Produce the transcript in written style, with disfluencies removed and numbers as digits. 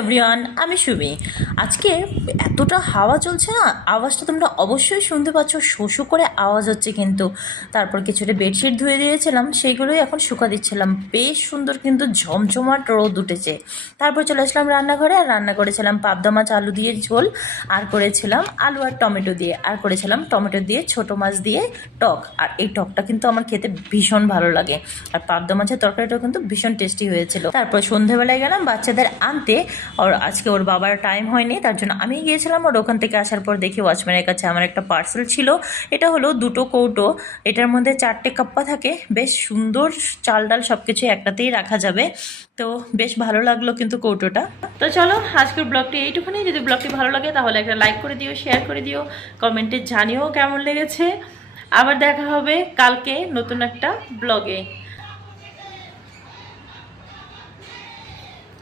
Everyone, আমি সুমি। আজকে এতটা হাওয়া চলছে না, আওয়াজটা তোমরা অবশ্যই শুনতে পাচ্ছ, শোষো করে আওয়াজ হচ্ছে কিন্তু। তারপর কিছুটা বেডশিট ধুয়ে দিয়েছিলাম, সেইগুলোই এখন শুকা দিচ্ছিলাম। বেশ সুন্দর কিন্তু ঝমঝমাট রোদ উঠেছে। তারপর চলে আসলাম রান্নাঘরে, আর রান্না করেছিলাম পাবদা মাছ আলু দিয়ে ঝোল, আর করেছিলাম আলু আর টমেটো দিয়ে, আর করেছিলাম টমেটো দিয়ে ছোটো মাছ দিয়ে টক। আর এই টকটা কিন্তু আমার খেতে ভীষণ ভালো লাগে, আর পাবদা মাছের তরকারিটাও কিন্তু ভীষণ টেস্টি হয়েছিল। তারপর সন্ধ্যেবেলায় গেলাম বাচ্চাদের আনতে, আর আজকে ওর বাবার টাইম হয়নি, তার জন্য আমি গিয়েছিলাম। ওর ওখান থেকে আসার পর দেখি ওয়াচম্যানের কাছে আমার একটা পার্সেল ছিল। এটা হলো 2টো কৌটো, এটার মধ্যে 4টে কাপ্পা থাকে, বেশ সুন্দর, চাল ডাল সব কিছু একটাতেই রাখা যাবে। তো বেশ ভালো লাগলো কিন্তু কৌটোটা। তো চলো আজকের ব্লগটি এইটুকুনি। যদি ব্লগটি ভালো লাগে তাহলে একটা লাইক করে দিও, শেয়ার করে দিও, কমেন্টে জানিও কেমন লেগেছে। আবার দেখা হবে কালকে নতুন একটা ব্লগে।